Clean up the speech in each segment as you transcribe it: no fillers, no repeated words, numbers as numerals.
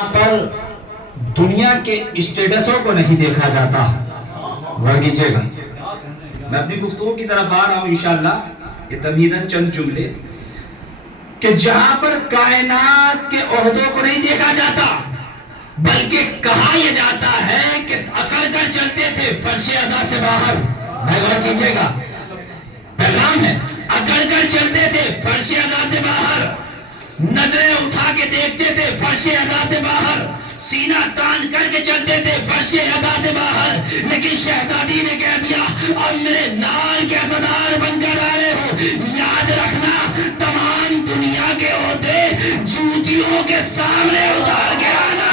جہاں پر دنیا کے اسٹیٹسوں کو نہیں دیکھا جاتا. غور کیجئے گا, میں اپنی گفتگو کی طرف آ رہا ہوں انشاءاللہ. یہ تمہیداً چند جملے کہ جہاں پر کائنات کے عہدوں کو نہیں دیکھا جاتا بلکہ کہا یہ جاتا ہے کہ اکڑ کر چلتے تھے فرش ادا سے باہر. غور کیجئے گا, پیغام ہے, اکڑ کر چلتے تھے فرش ادا سے باہر, نظریں اٹھا کے دیکھتے تھے فرش ادا سے باہر, سینہ تان کر کے چلتے تھے فرش ادا سے باہر. لیکن شہزادی نے کہہ دیا اب میرے نال کے عزادار بن کر آئے ہو, یاد رکھنا تمام دنیا کے عہدے جوتیوں کے سامنے اتار کے آنا.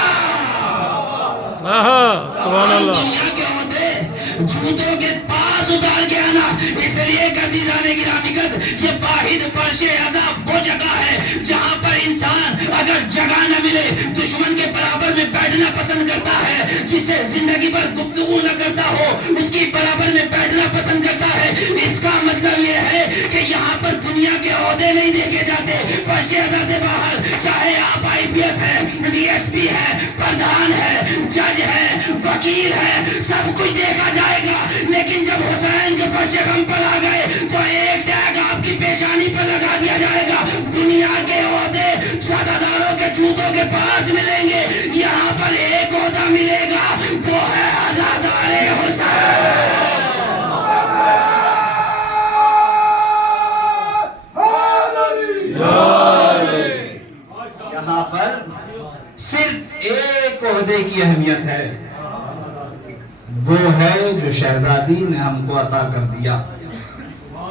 سبحان اللہ. دنیا کے عہدے جوتوں کے پاس اتار کے آنا. اس لیے عزیزان گرامی قدر یہ واحد فرش ادا وہ جگہ ہے جہاں پر انسان اگر جگہ نہ ملے دشمن کے برابر میں بیٹھنا پسند کرتا ہے, جسے زندگی پر گفتگو نہ کرتا ہو اس کی برابر میں بیٹھنا پسند کرتا ہے. اس کا مطلب یہ ہے کہ یہاں پر دنیا کے عہدے نہیں دیکھے جاتے فرش ادا سے باہر. چاہے آپ IPS ہے, DSP ہے, پردھان ہے, جج ہے, وکیل ہے, سب کچھ دیکھا جائے گا. لیکن جب حسین کے فرش غم پر آ گئے تو ایک ٹیگ آپ کی پیشانی پر لگا دیا جائے گا. دنیا کے عہدے ساداداروں کے جوتوں کے پاس ملیں گے, یہاں پر ایک عہدہ ملے گا, وہ ہے عزادار حسین. یہاں پر صرف ایک عہدے کی اہمیت ہے, وہ ہے جو شہزادی نے ہم کو عطا کر دیا,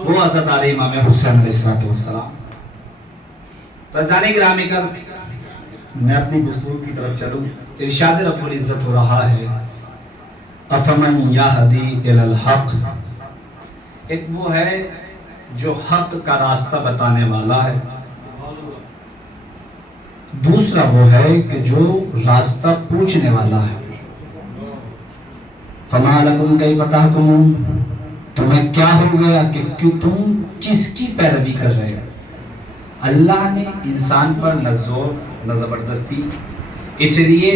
وہ عزادار امام حسین علیہ السلام. فضانی گرامی کر میں اپنی گفتگو کی طرف چلوں. ارشاد رب العزت ہو رہا ہے افمن یہدی الی الحق. ایک وہ ہے جو حق کا راستہ بتانے والا ہے, دوسرا وہ ہے کہ جو راستہ پوچھنے والا ہے. فما لکم کیف تحکمون, تمہیں کیا ہو گیا کہ تم کس کی پیروی کر رہے ہو. اللہ نے انسان پر نہ زور نہ زبردستی, اس لیے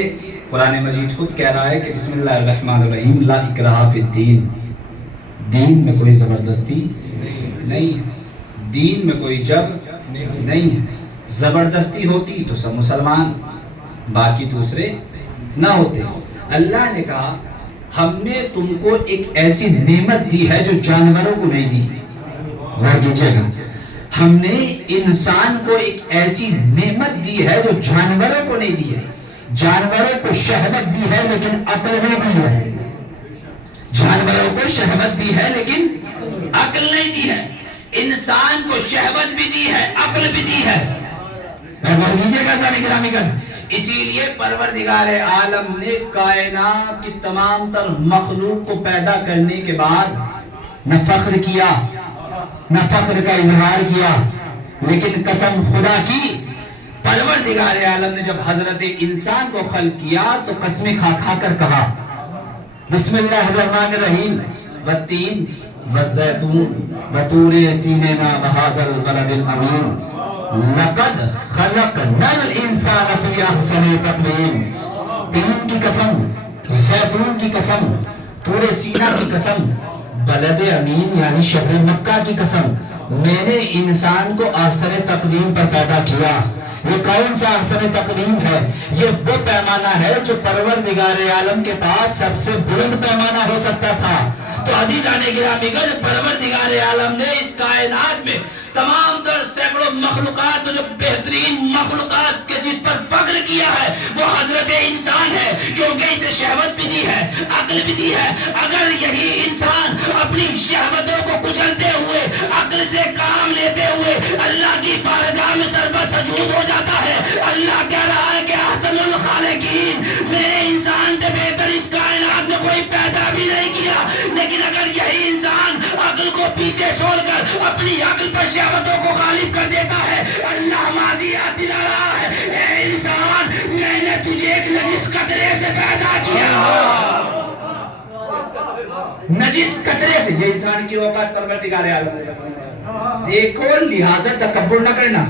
قرآن مجید خود کہہ رہا ہے کہ بسم اللہ الرحمن الرحیم لا اکراہ فی الدین. دین میں کوئی زبردستی نہیں ہے, دین میں کوئی جبر نہیں ہے. زبردستی ہوتی تو سب مسلمان, باقی دوسرے نہ ہوتے. اللہ نے کہا ہم نے تم کو ایک ایسی نعمت دی ہے جو جانوروں کو نہیں دی. غور کیجئے گا, ہم نے انسان کو ایک ایسی نعمت دی ہے جو جانوروں کو نہیں دی ہے. جانوروں کو شہوت دی ہے لیکن عقل نہیں دی ہے. جانوروں کو شہوت دی ہے لیکن عقل نہیں دی ہے. انسان کو شہوت بھی دی ہے, عقل بھی دی ہے. غور کیجئے گا سامعین گرامی کر, اسی لیے پروردگار عالم نے کائنات کی تمام تر مخلوق کو پیدا کرنے کے بعد نہ فخر کیا نہ فخر کا اظہار کیا, لیکن قسم خدا کی پروردگار عالم نے جب حضرت انسان کو خلق کیا تو قسمیں کھا کھا کر کہا بسم اللہ الرحمن الرحیم والتین والزیتون وطور سینین وہذا البلد الامین لقد خلقنا الانسان فی احسن تقویم. تین کی قسم, زیتون کی قسم, طور سینہ کی قسم, بلد امین یعنی شہر مکہ کی قسم, میں نے انسان کو احسن تقویم پر پیدا کیا. یہ کون سا احسن تقویم ہے؟ یہ وہ پیمانہ ہے جو پروردگار عالم کے پاس سب سے بلند پیمانہ ہو سکتا تھا. تو عزیزان گرامی پروردگار عالم نے اس کائنات میں تمام تر سینکڑوں مخلوقات میں جو بہترین مخلوقات کے جس پر فخر کیا ہے وہ حضرت انسان ہے, کیونکہ اسے شہوت بھی دی ہے, عقل بھی دی ہے. اگر یہی انسان اپنی شہوتوں کو کچلتے ہوئے عقل سے کام لیتے ہوئے اللہ کی بارگاہ میں سربر سجود ہو جاتا ہے, اللہ کہہ رہا ہے کہ احسن الخالقین, میرے انسان سے بہتر اس کائنات میں کوئی پیدا بھی نہیں کیا. لیکن اگر یہی انسان عقل کو پیچھے چھوڑ کر اپنی عقل پر شہوتوں کو غالب کر دیتا ہے, اللہ ماضی یاد دلا رہا ہے اے انسان میں نے تجھے ایک نجس قطرے سے پیدا کیا. نجس قطرے سے, یہ انسان کی اوقات پروردگار عالم نے دیکھو, لہذا تکبر نہ کرنا,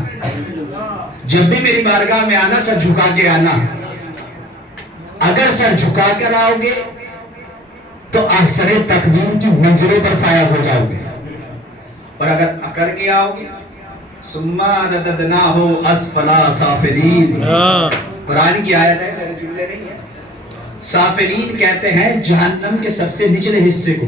جب بھی میری بارگاہ میں آنا سر جھکا کے آنا, اگر سر جھکا کر آؤ گے تو اکثر تقدیم کی منزلوں پر فائز ہو جاؤ گے، اور اگر اکڑ کے آؤ گے ثم رددناہ اسفلا سافلین، قرآن کی آیت ہے، میرے جملے نہیں ہے۔ سافلین کہتے ہیں جہنم کے سب سے نچلے حصے کو،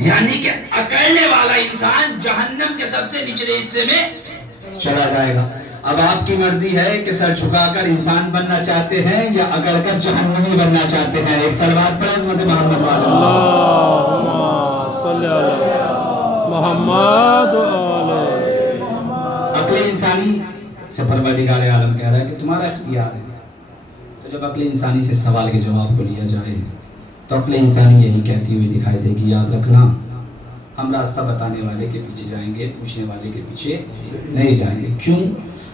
یعنی کہ اکڑنے والا انسان جہنم کے سب سے نچلے حصے میں چلا جائے گا۔ اب آپ کی مرضی ہے کہ سر جھکا کر انسان بننا چاہتے ہیں یا اکڑ کر جہنمی بننا چاہتے ہیں۔ ایک صلوات پر عظمت محمد والے اللہم صلی علی محمد عقل انسانی سے پروردگار عالم کہہ رہا ہے کہ تمہارا اختیار ہے۔ تو جب عقل انسانی سے سوال کے جواب کو لیا جائے تو عقل انسانی یہی کہتی ہوئی دکھائی دے گی، یاد رکھنا ہم راستہ بتانے والے کے پیچھے جائیں گے، پوچھنے والے کے پیچھے نہیں جائیں گے۔ کیوں؟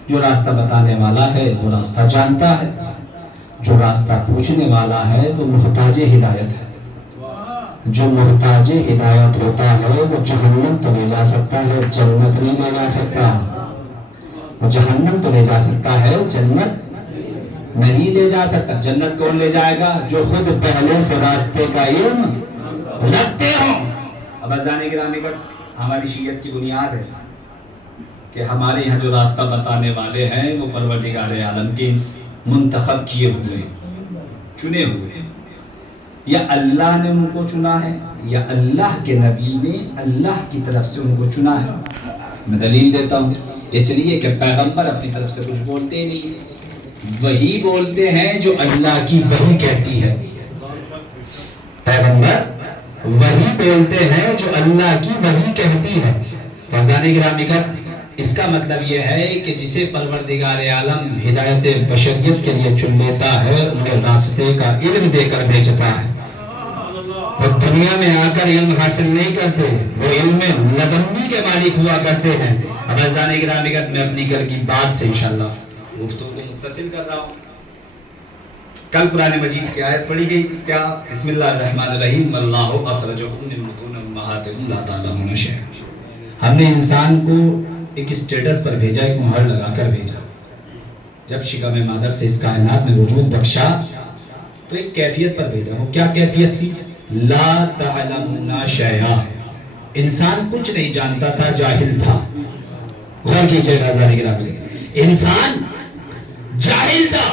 جو راستہ بتانے والا ہے وہ راستہ جانتا ہے، جو راستہ پوچھنے والا ہے وہ محتاج ہدایت ہے۔ جو محتاج ہدایت ہوتا ہے وہ جہنم تو لے جا سکتا ہے، جنت نہیں لے جا سکتا۔ وہ جہنم تو لے جا سکتا ہے، جنت نہیں لے جا سکتا۔ جنت کون لے جائے گا؟ جو خود پہلے سے راستے کا علم رکھتے ہوں۔ اب عزیزان گرامی کا ہماری شریعت کی بنیاد ہے کہ ہمارے یہاں جو راستہ بتانے والے ہیں وہ پروردگار عالم کے منتخب کیے ہوئے، چنے ہوئے، یا اللہ نے ان کو چنا ہے یا اللہ کے نبی نے اللہ کی طرف سے ان کو چنا ہے۔ میں دلیل دیتا ہوں، اس لیے کہ پیغمبر اپنی طرف سے کچھ بولتے نہیں، وہی بولتے ہیں جو اللہ کی وحی کہتی ہے۔ پیغمبر وہی بولتے ہیں جو اللہ کی وحی کہتی ہے۔ عزیزان گرامی کا اس کا مطلب یہ ہے کہ جسے پروردگار عالم ہدایت بشریت کے لیے چن لیتا ہے انہیں راستے کا علم دے کر بھیجتا ہے۔ وہ دنیا میں آ کر علم حاصل نہیں کرتے، وہ علم لدنی کے مالک ہوا کرتے ہیں۔ اب عزیزان گرامی کا میں اپنی کل کی بات سے انشاءاللہ گفتگو کو متصل کر رہا ہوں۔ کل قرآن مجید کی آیت پڑھی گئی تھی، کیا؟ بسم اللہ الرحمن الرحیم، اللہ اخرجکم من بطون امہاتکم لا تعلمون شیئا۔ ہم نے انسان کو ایک اسٹیٹس پر بھیجا، ایک مہر لگا کر بھیجا۔ جب شکم مادر سے اس کائنات میں وجود بخشا تو ایک کیفیت پر بھیجا۔ وہ کیا کیفیت تھی؟ لا تعلمون شیئا، انسان کچھ نہیں جانتا تھا، جاہل تھا۔ غور کیجئے گا عزیزان گرامی، انسان جاہل تھا۔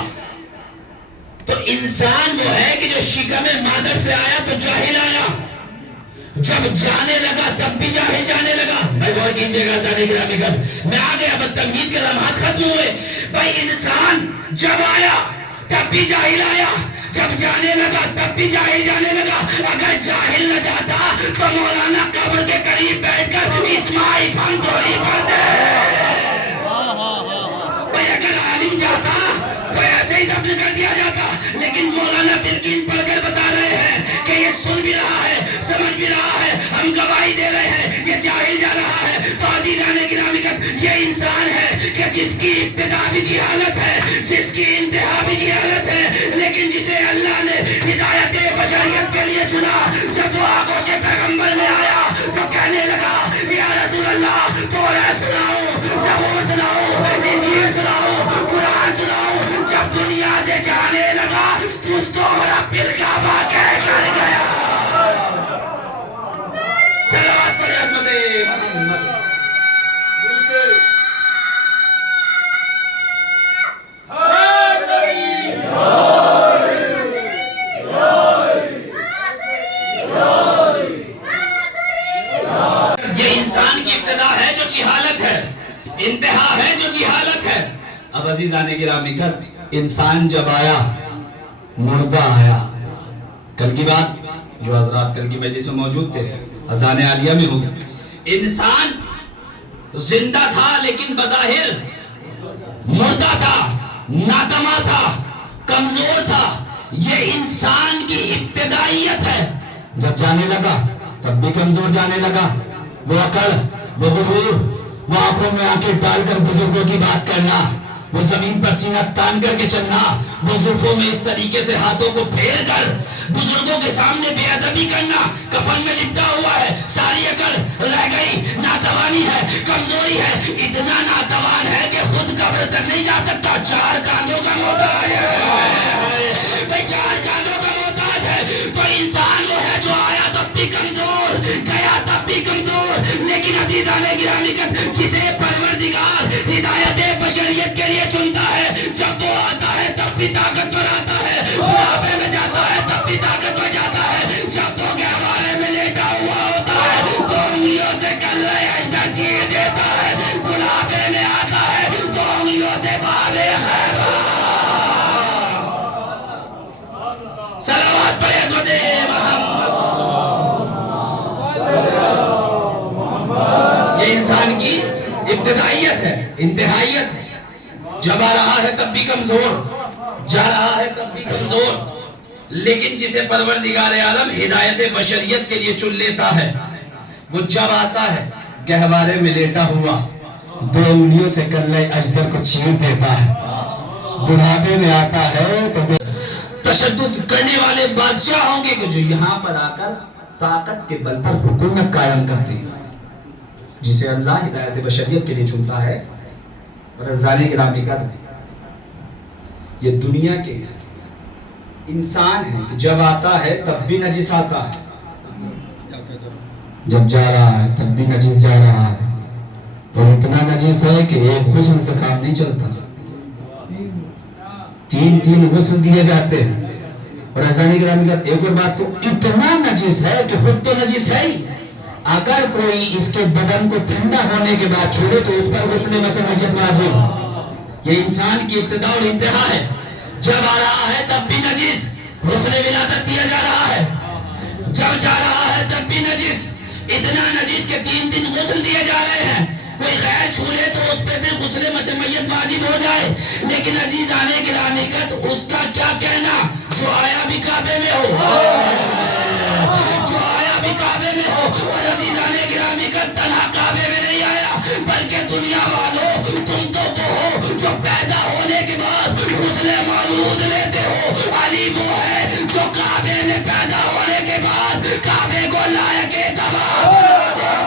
تو انسان وہ ہے کہ جو شکم مادر سے آیا تو جاہل آیا، جب جانے لگا تب بھی جاہل جانے لگا۔ بھائی غور کیجئے گا عزیزان گرامی، میں آگے اب تمہید کے لمحات ختم ہوئے۔ بھائی انسان جب آیا تب بھی جاہل آیا، جب جانے لگا تب بھی جاہل جانے لگا۔ اگر جاہل نہ جاتا تو مولانا قبر کے قریب بیٹھ کر اسماعیل فن تھوڑی پڑھتے۔ بھائی اگر عالم جاتا تو ایسے ہی دفن کر دیا جاتا، لیکن مولانا تلقین پڑھ کر بتا رہے ہیں کہ یہ سن بھی رہا ہے، سمجھ بھی رہا ہے، ہم گواہی دے رہے ہیں، یہ جاہل جا رہا ہے۔ تو عزیزان گرامی یہ انسان ہے کہ جس کی ابتدا بھی جہالت ہے، جس کی انتہا بھی جہالت ہے، لیکن جسے اللہ نے ہدایت بشریت کے لیے چنا۔ جب وہ آغوش پیغمبر میں آیا تو کہنے لگا یا رسول اللہ قرآن سناؤ، زبور سناؤ، انجیل سناؤ، قرآن سناؤ۔ جب دنیا سے جانے لگا تو رب الکعبہ کہہ کر گیا۔ صلوات پر عظمت محمد۔ یہ انسان کی ابتدا ہے جو جہالت ہے، انتہا ہے جو جہالت ہے۔ اب عزیزان گرامی کا انسان جب آیا مردہ آیا۔ کل کی بات جو حضرات کل کی مجلس میں موجود تھے اذان عالیہ میں ہوگی، انسان زندہ تھا لیکن بظاہر مردہ تھا، ناتما تھا، کمزور تھا۔ یہ انسان کی ابتدائیت ہے۔ جب جانے لگا تب بھی کمزور جانے لگا۔ وہ عقل، وہ غرور، وہ آنکھوں میں آنکھیں ڈال کر بزرگوں کی بات کرنا، وہ زمین پر سینہ تان کر کے چلنا، وہ زلفوں میں اس طریقے سے ہاتھوں کو پھیر کر بزرگوں کے سامنے بے ادبی کرنا، کفن میں لپٹا ہوا ہے، ساری عقل رہ گئی، ناتوانی ہے، کمزوری ہے، اتنا ناتوان ہے کہ خود قبر تک نہیں جا سکتا، چار کاندھوں کا موتا ہے۔ تب بھی طاقتور آتا ہے، بڑھاپے میں جاتا ہے تب بھی طاقتور جاتا ہے، جب وہ گہوارے میں لیٹا ہوا ہوتا ہے تو انگلیوں سے کلہ اجدر چیر دیتا ہے، بڑھاپے میں آتا ہے تو انگلیوں سے باب خیبر۔ صلوات پڑھے حضرت محمد۔ یہ انسان کی ابتدائیت ہے، انتہائیت ہے، جب آ رہا ہے تب بھی کمزور، جا رہا ہے تب بھی کمزور، لیکن جسے پروردگار عالم ہدایت بشریت کے لیے چن لیتا ہے، وہ جب آتا ہے گہوارے میں لیٹا ہوا دو انگلیوں سے کلہ اجدر کو چیر دیتا ہے، بڑھاپے میں آتا ہے تو تشدد کرنے والے بادشاہ ہوں گے کہ جو یہاں پر آ کر طاقت کے بل پر حکومت قائم کرتے ہیں، جسے اللہ ہدایت بشریت کے لیے چنتا ہے۔ اور عزیزان گرامی قدر، یہ دنیا کے انسان ہے کہ جب آتا ہے تب بھی نجس آتا ہے، جب جا رہا ہے تب بھی نجس جا رہا ہے، اور اتنا نجس ہے کہ ایک غسل سے کام نہیں چلتا، تین غسل دیے جاتے ہیں۔ اور عزیزان گرامی قدر، ایک اور بات، تو اتنا نجس ہے کہ خود تو نجس ہے ہی، اگر کوئی اس کے بدن کو ٹھنڈا ہونے کے بعد چھوڑے تو اس پر غسل مسیحیت واجب۔ یہ انسان کی ابتدا اور انتہا ہے، جب آ رہا ہے تب بھی نجس، غسل ولادت دیا جا رہا ہے، جب جا رہا ہے تب بھی نجس، اتنا نجس کہ تین غسل دیے جا رہے ہیں، کوئی غیر چھو لے تو اس پہ بھی غسل مسیحیت واجب ہو جائے، لیکن عزیزان گرامی قدر، اس کا کیا کہنا جو آیا بھی کعبے میں ہو، جو آیا بھی کعبے میں ہو، اور عزیزان گرامی قدر تنہا کعبے میں نہیں آیا بلکہ دنیا والوں تم تو وہ ہو جو پیدا ہونے کے بعد غسل مولود لیتے ہو، علی وہ ہے جو کعبے میں پیدا ہونے کے بعد کعبے کو لائق تباہ بنا دیتا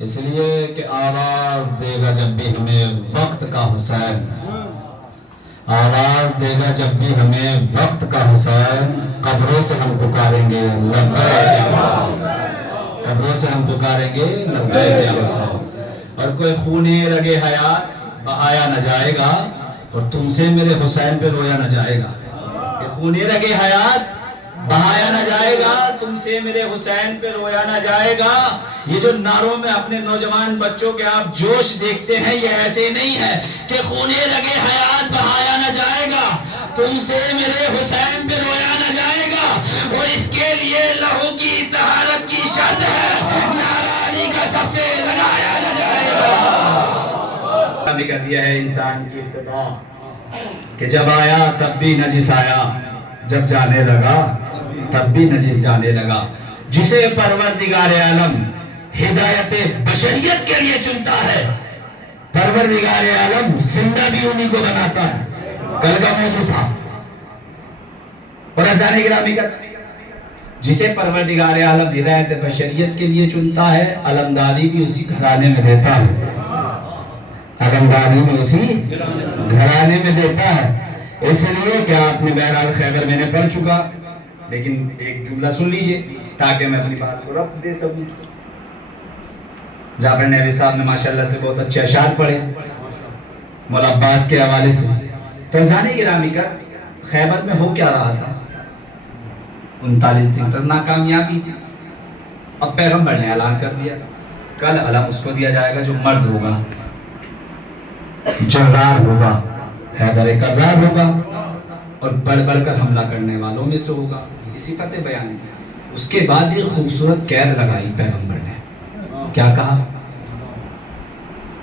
اس لیے کہ آواز دے گا جب بھی ہمیں وقت کا حسین، آواز دے گا جب بھی ہمیں وقت کا حسین، قبروں سے ہم پکاریں گے لبیک یا حسین، قبروں سے ہم پکاریں گے لبیک یا حسین۔ اور کوئی خون رگے حیات بہایا نہ جائے گا، اور تم سے میرے حسین پہ رویا نہ جائے گا، کہ خون رگے حیات بہایا نہ جائے گا، تم سے میرے حسین پہ رویا نہ جائے گا۔ یہ جو نعروں میں اپنے نوجوان بچوں کے آپ جوش دیکھتے ہیں، یہ ایسے نہیں ہے کہ خون رگے حیات بہایا نہ جائے گا، تم سے میرے حسین پہ رویا نہ جائے گا، اور اس کے لیے لہو کی طہارت کی شرط ہے، نعرہ علی کا سب سے لگایا نہ جائے گا۔ ہمیں کہہ دیا ہے انسان کی ابتدا کہ جب آیا تب بھی نجس آیا، جب جانے لگا تب بھی نجس جانے لگا، جسے پروردگار عالم ہدایت بشریت کے لیے چنتا ہے، پروردگار عالم زندہ بھی انہی کو بناتا ہے۔ کل کا موضوع تھا، اور عزیزان گرامی کا، جسے پروردگار عالم ہدایت بشریت کے لیے چنتا ہے، علمداری بھی اسی گھرانے میں دیتا ہے، علمداری بھی اسی گھرانے میں دیتا ہے۔ اس لیے کہ آپ نے بہرحال خیبر میں نے پڑھ چکا، لیکن ایک جملہ سن لیجئے تاکہ میں اپنی بات کو ربط دے سکوں۔ جعفر نحوی صاحب نے ماشاءاللہ سے بہت اچھے اشعار پڑھے مولا عباس کے حوالے سے۔ تو عزیزان گرامی کا، خیبر میں ہو کیا رہا تھا؟ 39 دن تک ناکامیابی تھی۔ اب پیغمبر نے اعلان کر دیا کل علم اس کو دیا جائے گا جو مرد ہوگا، جرار ہوگا، حیدر کرار ہوگا، اور بڑھ بڑھ کر حملہ کرنے والوں میں سے ہوگا، اسی فتح بیان کی۔ اس کے بعد ایک خوبصورت قید لگائی پیغمبر نے، کیا کہا؟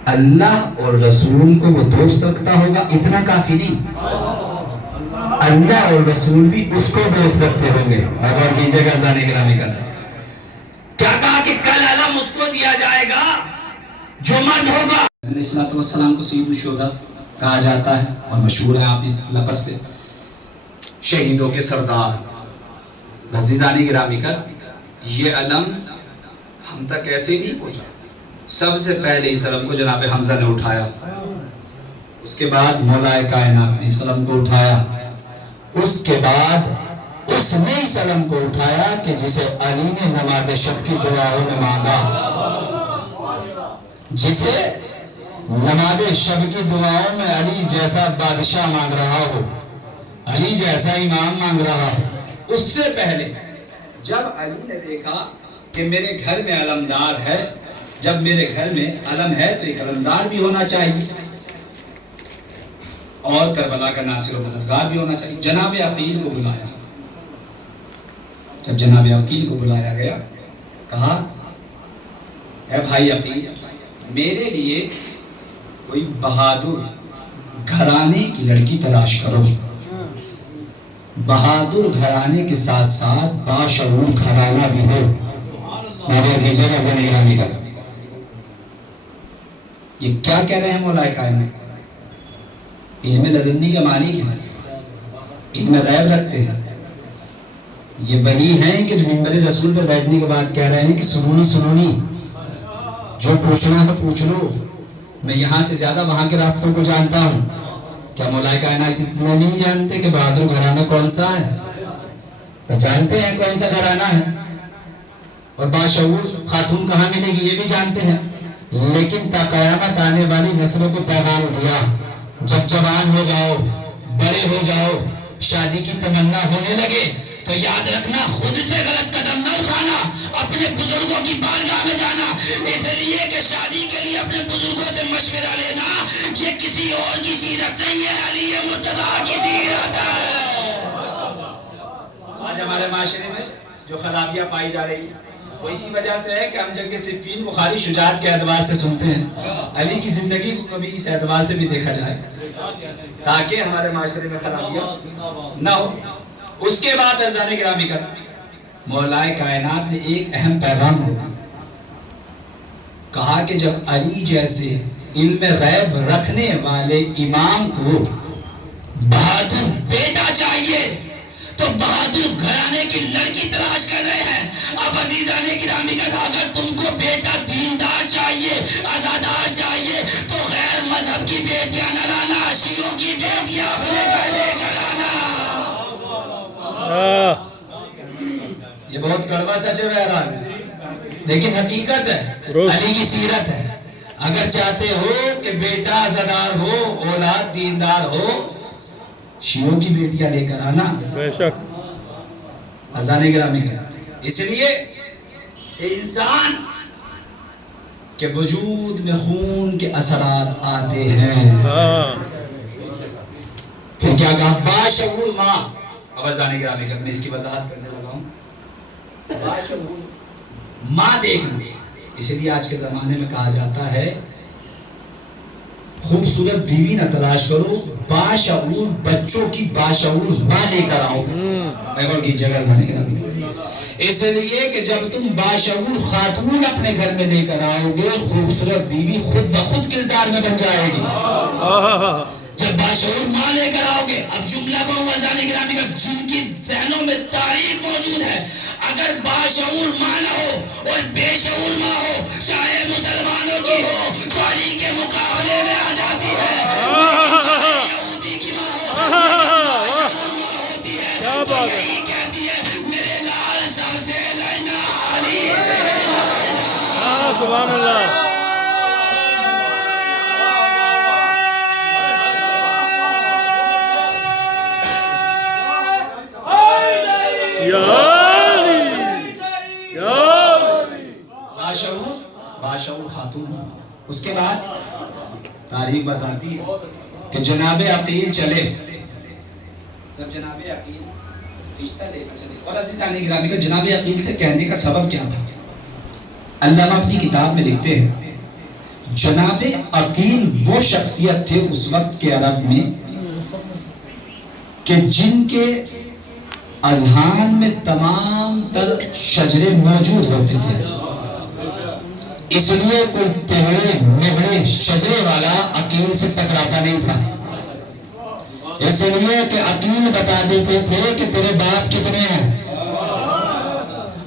اللہ اور رسول کو وہ دوست رکھتا ہوگا، اتنا کافی نہیں، اللہ اور رسول بھی اس کو دوست رکھتے ہوں گے۔ اور کیجئے گا زانے گرامی کا، کیا کہا کہ کل علم اس کو دیا جائے گا جو مرد ہوگا۔ علیہ الصلوۃ والسلام کو سید الشہداء کہا جاتا ہے اور مشہور ہے آپ اس لقب سے، شہیدوں کے سردار۔ عزیزان گرامی کا یہ علم ہم تک ایسے نہیں پہنچا، سب سے پہلے اس علم کو جناب حمزہ نے اٹھایا، اس کے بعد مولا کائنات نے اس علم کو اٹھایا، اس کے بعد اس نے اس علم کو اٹھایا کہ جسے علی نے نماز شب کی دعاؤں میں مانگا، جسے نماز شب کی دعاؤں میں علی جیسا بادشاہ مانگ رہا ہو، علی جیسا امام مانگ رہا ہو، اس سے پہلے جب علی نے دیکھا کہ میرے گھر میں علمدار ہے، جب میرے گھر میں علم ہے تو ایک علمدار بھی ہونا چاہیے اور کربلا کا ناصر و مددگار بھی ہونا چاہیے۔ جناب عقیل کو بلایا، جب جناب عقیل کو بلایا گیا، کہا اے بھائی عقیل، میرے لیے کوئی بہادر گھرانے کی لڑکی تلاش کرو، بہادر گھرانے کے ساتھ ساتھ باشعور گھرانہ بھی ہو، مگر کی جگہ سے نگرانی کر۔ یہ کیا کہہ رہے ہیں مولا کائنات؟ علم لدنی کے مالک ہیں، علم غیب رکھتے ہیں، یہ وہی ہیں کہ جو منبر رسول پہ بیٹھنے کے بعد کہہ رہے ہیں کہ سنونی سنونی، جو پوچھنا ہے پوچھ لو، میں یہاں سے زیادہ وہاں کے راستوں کو جانتا ہوں۔ کیا مولا کائنات اتنا نہیں جانتے کہ بہادر گھرانہ کون سا ہے؟ جانتے ہیں کون سا گھرانہ ہے، اور باشعور خاتون کہاں ملے گی یہ بھی جانتے ہیں، لیکن تا قیامت آنے والی نسلوں کو پیغام دیا، جب جوان ہو جاؤ، بڑے ہو جاؤ، شادی کی تمنا ہونے لگے تو یاد رکھنا خود سے غلط قدم نہ اٹھانا، اپنے بزرگوں کی بارگاہ میں جانا، اس لیے کہ شادی کے لیے اپنے بزرگوں سے مشورہ لینا یہ کسی اور کی سیرت نہیں ہے، علی مرتضیٰ کی سیرت ہے۔ آج ہمارے معاشرے میں جو خرابیاں پائی جا رہی ہیں وہ اسی وجہ سے ہے کہ ہم جنگ صفین کو خالی شجاعت کے اعتبار سے سنتے ہیں، علی کی زندگی کو کبھی اس اعتبار سے بھی دیکھا جائے تاکہ ہمارے معاشرے میں خرابیاں نہ ہو۔ اس کے بعد عزیزان گرامی کا مولا کائنات نے ایک اہم پیغام دیا، کہا کہ جب علی جیسے علم غیب رکھنے والے امام کو بہادر بیٹا چاہیے تو بہادر گھرانے کی لڑکی تلاش کر رہے ہیں۔ اب عزیزان گرامی کا اگر تم کو بیٹا دیندار چاہیے، آزادار چاہیے تو غیر مذہب کی بیٹیاں نہ لانا، شیعوں کی بیٹیاں اپنے گھر لے کر آنا۔ یہ بہت کڑوا سچ ہے بہرحال، لیکن حقیقت ہے، علی کی سیرت ہے۔ اگر چاہتے ہو کہ بیٹا عزادار ہو، اولاد دیندار ہو، شیعوں کی بیٹیاں لے کر آنا۔ بے شک عزیزان گرامی کا اس لیے کہ انسان کے وجود میں خون کے اثرات آتے ہیں، پھر کیا کہا باشعور ماں۔ اب عزیزان گرامی کا میں اس کی وضاحت کرنے لگا ہوں، باشعور ماں دیکھنا، اس لیے آج کے زمانے میں کہا جاتا ہے خوبصورت بیوی نہ تلاش کرو، باشعور بچوں کی باشعور ماں لے کر آؤ۔ غور کیجیے گا عزیزان گرامی کا، اس لیے کہ جب تم باشعور خاتون اپنے گھر میں لے کر آؤ گے، خوبصورت بیوی خود بخود کردار میں بن جائے گی۔ جب باشعور ماں لے کر آؤ گے، اب جملہ کو عزیزان گرامی کا جن کی ذہنوں میں تاریخ موجود ہے، اگر باشعور ماں نہ ہو اور بے شعور ماں ہو، چاہے مسلمانوں کی ہو تو علی کے مقابلے میں آ جاتی ہے، لیکن چاہے یہودی کی ماں ہو لیکن باشعور ماں ہوتی ہے تو یہی کہتی ہے میرے لال سب سے لینا، علی سے لینا۔ سبحان اللہ۔ باشعور خاتون۔ اس کے بعد تاریخ بتاتی ہے کہ جناب عقیل چلے، جب جناب عقیل رشتہ لے کر چلے، اور عزیزان گرامی کا جناب عقیل سے کہنے کا سبب کیا تھا؟ علامہ اپنی کتاب میں لکھتے ہیں جناب عقیل وہ شخصیت تھے اس وقت کے عرب میں کہ جن کے اذہان میں تمام تر شجرے موجود ہوتے تھے، اس لیے کوئی تگڑے مگڑے شجرے والا عقیل سے ٹکراتا نہیں تھا، اس لیے کہ عقیل بتا دیتے تھے کہ تیرے باپ کتنے ہیں،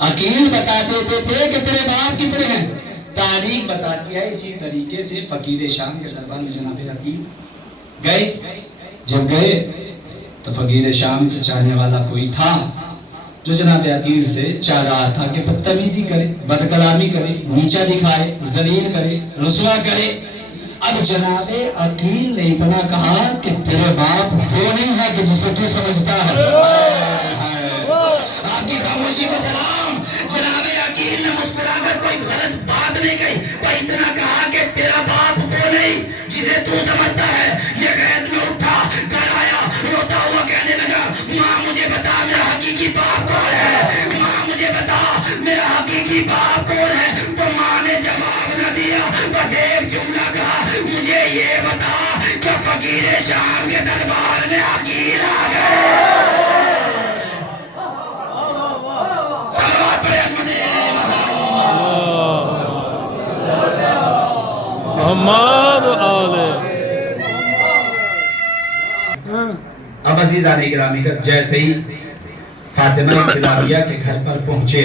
عقیل بتا دیتے تھے کہ تیرے باپ کتنے ہیں۔ تاریخ بتاتی ہے اسی طریقے سے فقیر شام کے دربار میں جناب عقیل گئے، جب گئے تو فقیر شام کے چاہنے والا کوئی تھا جو جناب عقیل سے چاہ رہا تھا کہ بدتمیزی کرے، بد کلامی کرے، نیچا دکھائے، ذلیل کرے، رسوا کرے۔ اب جناب عقیل نے اتنا کہا کہ تیرے باپ وہ نہیں ہے کہ جسے تو سمجھتا ہے۔ آپ کی خاموشی کو سلام۔ جناب عقیل نے مسکرا کر کوئی غلط بات نہیں کہی، وہ اتنا کہا کہ تیرا باپ وہ نہیں جسے تو سمجھتا ہے۔ یہ خیز میں اٹھا، گھر آیا، روتا ہوا کہنے لگا، ماں مجھے بتا میرا حقیقی باپ کون ہے، ماں مجھے بتا میرا حقیقی باپ کون ہے۔ تو ماں نے جواب نہ دیا، بس ایک جملہ کہا، مجھے یہ بتا کہ فقیر شام کے دربار میں عقیل آ گئے۔ صلوات پڑھے عظمت محمد آلے۔ اب عزیزان گرامی کا جیسے ہی فاطمہ بلاویہ کے گھر پر پہنچے،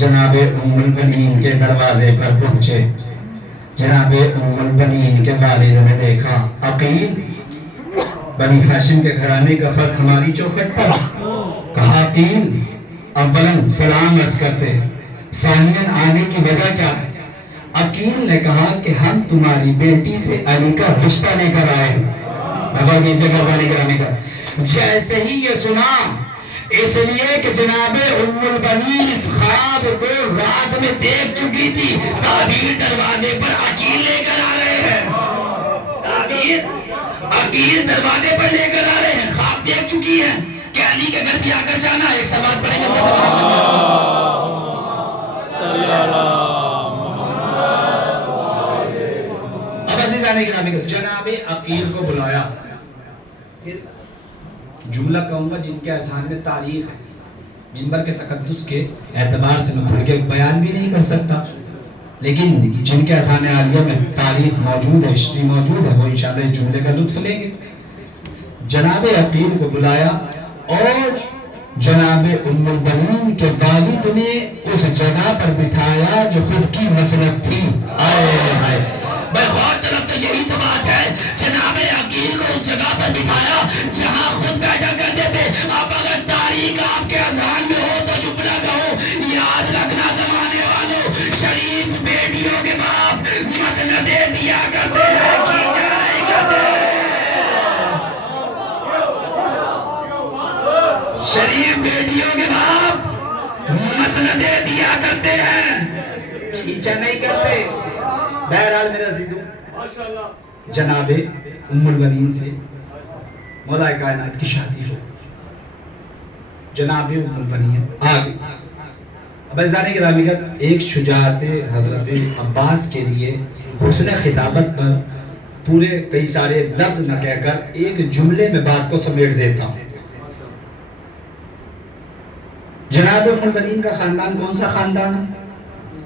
جناب ام البنین کے دروازے پر پہنچے، جناب ام البنین کے والد نے دیکھا عقیل بنی ہاشم کے گھرانے کا فرد ہماری چوکھٹ پر۔ کہا عقیل اولاً سلام عرض کرتے، ثانیاً آنے کی وجہ کیا ہے؟ عقیل نے کہا کہ ہم تمہاری بیٹی سے علی کا رشتہ لے کر آئے۔ جیسے ہی یہ سنا، اس لیے کہ جناب ام البنین اس خواب کو رات میں دیکھ چکی تھی، تعبیر دروازے پر عقیل لے کر آ رہے ہیں، تعبیر عقیل دروازے پر لے کر آ رہے ہیں، خواب دیکھ چکی ہیں کہ علی کے گھر بھی آ کر جانا ہے۔ ایک سوال پڑھیں گے اب عزیزان گرامی جناب عقیل کو بلایا، پھر جملہ کہوں گا جن کے اذہان میں تاریخ ہے، منبر کے تقدس کے اعتبار سے میں کھل کے بیان بھی نہیں کر سکتا، لیکن جن کے اذہان عالیہ میں تاریخ موجود ہے، ہسٹری موجود ہے، وہ انشاءاللہ اس جملے کا لطف لیں گے۔ جناب عقیل کو بلایا اور جناب ام البنین کے والد نے اس جگہ پر بٹھایا جو خود کی مسلک تھی۔ بھائی غور طلب تو یہی تو بات ہے، جناب عقیل کو اس جگہ پر بٹھایا جہاں خود بیٹھا کرتے تھے۔ اب اگر تاریخ آپ کے اذہان میں ہو تو جملہ کہو، یاد رکھنا زمانے والوں، شریف بیٹیوں کے باپ مسندیں دیا کرتے ہیں، کی جا نہیں کرتے۔ شریف بیٹیوں کے باپ مسندیں دیا کرتے ہیں، کھینچا نہیں کرتے۔ بہرحال میرا عزیزو، جناب ام البنین سے مولا کائنات کی شادی ہو، جناب ام البنین آگے۔ اب عزیزان گرامی کا ایک شجاعت حضرت عباس کے لیے حسن خطابت پر پورے کئی سارے لفظ نہ کہہ کر ایک جملے میں بات کو سمیٹ دیتا ہوں۔ جناب ام البنین کا خاندان کون سا خاندان ہے؟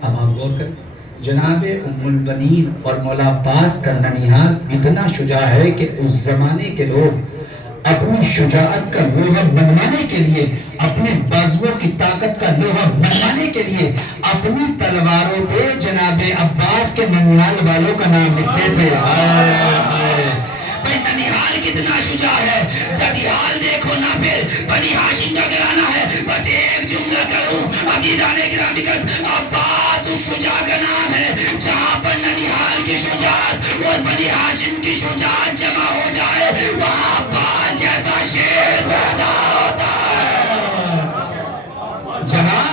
اب آپ غور کریں، جناب ام البنین اور مولا عباس کا ننیھال اتنا شجاع ہے کہ اس زمانے کے لوگ اپنی شجاعت کا لوہا منوانے کے لیے، اپنے بازوؤں کی طاقت کا لوہا منوانے کے لیے اپنی تلواروں پہ جناب عباس کے ننیھال والوں کا نام لکھتے تھے۔ بھائی ننیھال کتنا شجاع ہے، ددیال دیکھو نہ پھر بنی ہاشم کا گھرانہ ہے۔ بس ایک جملہ کروں، عزیزان گرامی عباس اس شجاع کا نام ہے جہاں پر ننیھال کی شجاعت اور بنی ہاشم کی شجاعت جمع ہو جائے، وہاں عباس جیسا شیر پیدا ہوتا ہے۔ جہاں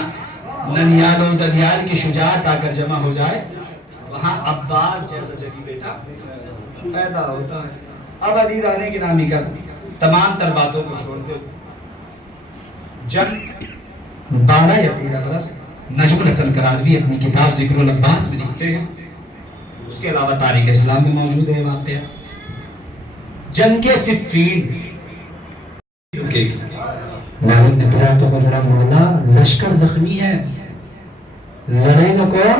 ننیھال اور ددیال کی شجاعت آ کر جمع ہو جائے، وہاں عباس جیسا جگی بیٹا پیدا ہوتا ہے۔ اب عزیزان گرامی کا تمام تر باتوں کو چھوڑ دے، جب 12 یا 13 برس نجم الحسن کراروی اپنی کتاب ذکر العباس میں لکھتے ہیں، اس کے علاوہ تاریخ اسلام میں موجود ہے واقعہ جنگ صفین۔ مالک نے پھر تو کو جڑا مولا لشکر زخمی ہے، لڑے گا کون؟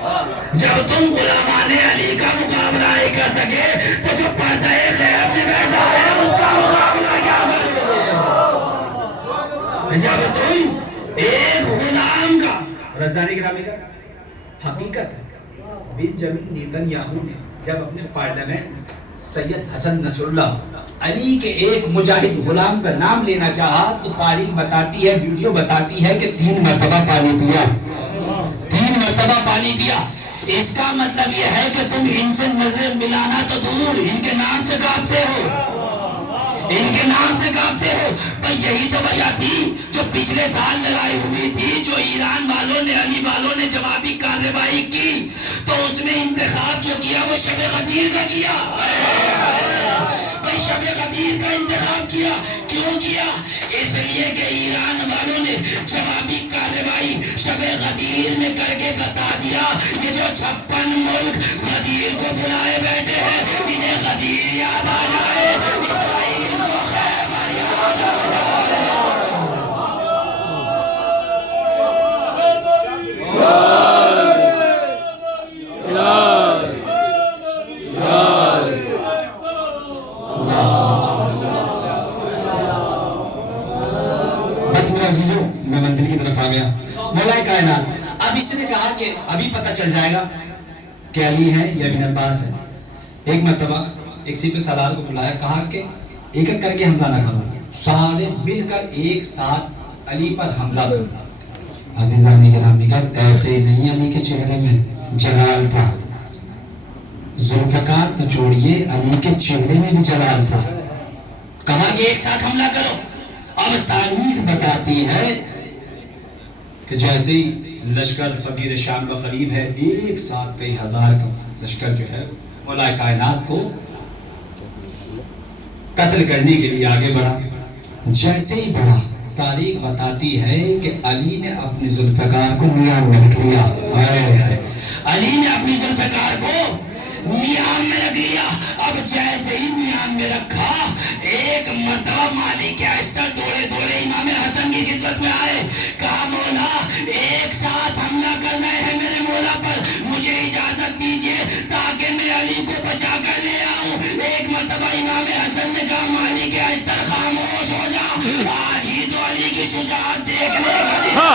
جب تم غلامان علی کا مقابلہ نہیں کر سکے تو جو پردہ غیب میں بیٹھا ہے اس کا مقابلہ کیا کرو گے؟ جب تم ایک غلام کا رضانی گرامی کا حقیقت ہے بنجامن نیتن یاہو نے جب اپنے پارلیمنٹ سید حسن نصر اللہ علی کے ایک مجاہد غلام کا نام لینا چاہا تو تاریخ بتاتی ہے، ویڈیو بتاتی ہے کہ 3 مرتبہ پانی پیا، 3 مرتبہ پانی پیا۔ اس کا مطلب یہ ہے کہ تم ان سے نظر ملانا تو دور، ان کے نام سے کانپتے ہو، ان کے نام سے کانپتے ہو۔ تو یہی تو وجہ تھی جو پچھلے سال لڑائی ہوئی تھی، جو ایران والوں نے علی والوں نے جوابی کارروائی کی تو اس میں انتخاب جو کیا وہ شب غدیر کا کیا، شب غدیر کا انتخاب کیا۔ کیوں کیا؟ اس لیے کہ ایران والوں نے جوابی کارروائی شب غدیر میں کر کے بتا دیا یہ جو 56 ملک غدیر کو بلائے بیٹھے ہیں انہیں غدیر یاد آ جائے، اسرائیل کو خیبر یاد آ میں منزل کی طرف آ گیا۔ مولا کائنات اب اس نے کہا کہ ابھی پتہ چل جائے گا کہ علی ہے یا ابن عباس ہے۔ ایک مرتبہ ایک سپہ سالار کو بلایا، کہا کہ ایک ایک کر کے حملہ نہ کرو، سارے مل کر ایک ساتھ علی پر حملہ کرو۔ عزیزان گرامی کا ایسے ہی نہیں، علی کے چہرے میں جلال تھا، ذوالفقار تو چھوڑیے علی کے چہرے میں بھی جلال تھا۔ کہا کہ ایک ساتھ حملہ کرو۔ اب تاریخ بتاتی ہے کہ جیسے ہی لشکر فقیر شام کا قریب ہے، ایک ساتھ کئی ہزار کا لشکر جو ہے مولا کائنات کو قتل کرنے کے لیے آگے بڑھا۔ جیسے ہی بڑھا تاریخ بتاتی ہے کہ علی نے اپنی ذوالفقار کو میان میں رکھ لیا۔ علی نے اپنی ذوالفقار کو میان میں رکھ لیا۔ اب جیسے ہی میان میں رکھا، ایک مرتبہ مالک اشتر دوڑے دوڑے امام حسن کی خدمت میں آئے، کہا مولا ایک ساتھ حملہ کرنا ہے میرے مولا پر، مجھے اجازت دیجئے تاکہ میں علی کو بچا کر لے آؤں۔ ایک مرتبہ امام حسن نے کہا مالک اشتر خاموش ہو جا، آج ہی تو علی کی شجاعت دیکھنے کا دن ہے،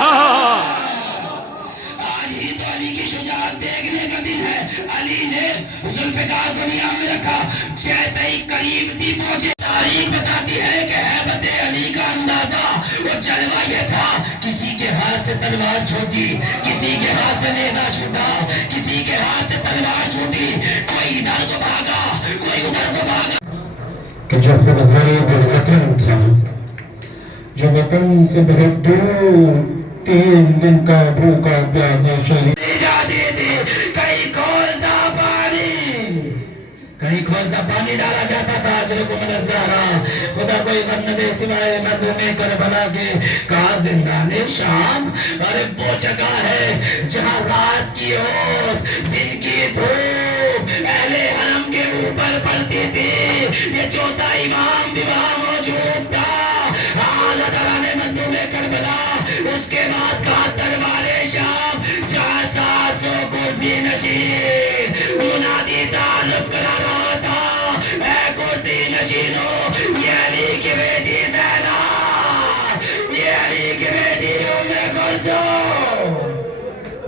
آج ہی تو علی کی شجاعت دیکھنے کا دن ہے۔ علی نے ذوالفقار کو میان میں رکھا، جیسے ہی قریب تھی پہنچے۔ تاریخ بتاتی ہے کہ ہیبت علی کا اندازہ اور جلوہ یہ تھا، کسی کے ہاتھ سے تلوار چھوٹی، کسی کے ہاتھ سے نیزہ چھوٹا، کسی کے ہاتھ سے تلوار چھوٹی، کوئی ادھر کو بھاگا کوئی ادھر کو بھاگا۔ کہ جو خود غریب الوطن تھا، جو وطن سے بہت دور 3 دن کا بھوکا پیاسا شہید جاتی تھی، کہیں کھولتا پانی ڈالا جاتا تھا اجرکم من الزہرا، خدا کوئی غم نہ دے سوائے مردم کربلا کے۔ کہا زندان شام، ارے وہ جگہ ہے جہاں رات کی اوس دن کی دھوپ اہل حرم کے اوپر پڑتی تھی، یہ چوتھا امام بھی وہاں موجود تھا۔ حالداران مردم کربلا، اس کے بعد کہا دربار شام، جہاں 700 کرسی نشین منادی تعارف کرا رہا تھا، اے کرسی نشینوں، یہ علی کی بیٹی زینب، یہ علی کی بیٹی ام کلثوم۔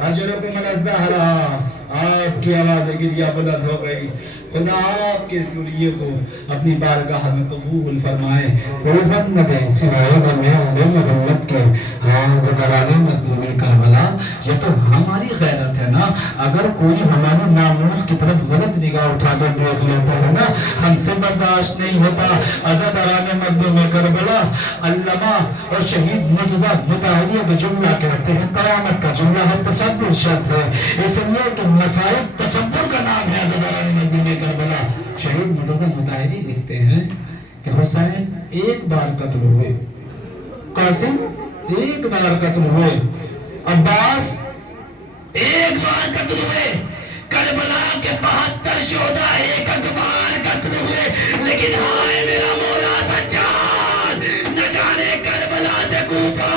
اجرکم من الزہرا، آپ کی آواز گریہ بلند ہو گئی۔ خدا آپ کے اس گریہ کو اپنی بارگاہ میں قبول فرمائے، کوئی غم نہ دے سوائے غم محمد کے۔ حضرات مظلوم کربلا، یہ تو ہماری غیرت ہے نا، اگر کوئی ہمارے ناموس کی طرف غلط نگاہ اٹھا کر دیکھ لیتا ہے نا، ہم سے برداشت نہیں ہوتا۔ حضرات مظلوم کربلا، علامہ اور شہید مرتضیٰ مطہری کا جملہ کہتے ہیں، قیامت کا جملہ ہے، تصور شرط ہے، اس لیے کہ مسائب تصور کا نام ہے۔ حضرات مظلوم کربلا، شہید مرتضیٰ مطہری لکھتے ہیں کہ حسین ایک بار قتل ہوئے، قاسم ایک بار قتل ہوئے، عباس ایک بار قتل ہوئے، کربلا کے 72 شہداء ایک بار قتل ہوئے، لیکن ہائے میرا مولا سجاد، نہ جانے کربلا سے کوفہ،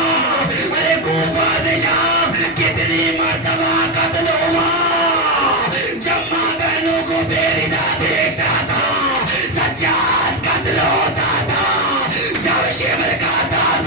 ارے کوفہ سے شام کتنی مرتبہ قتل ہوا۔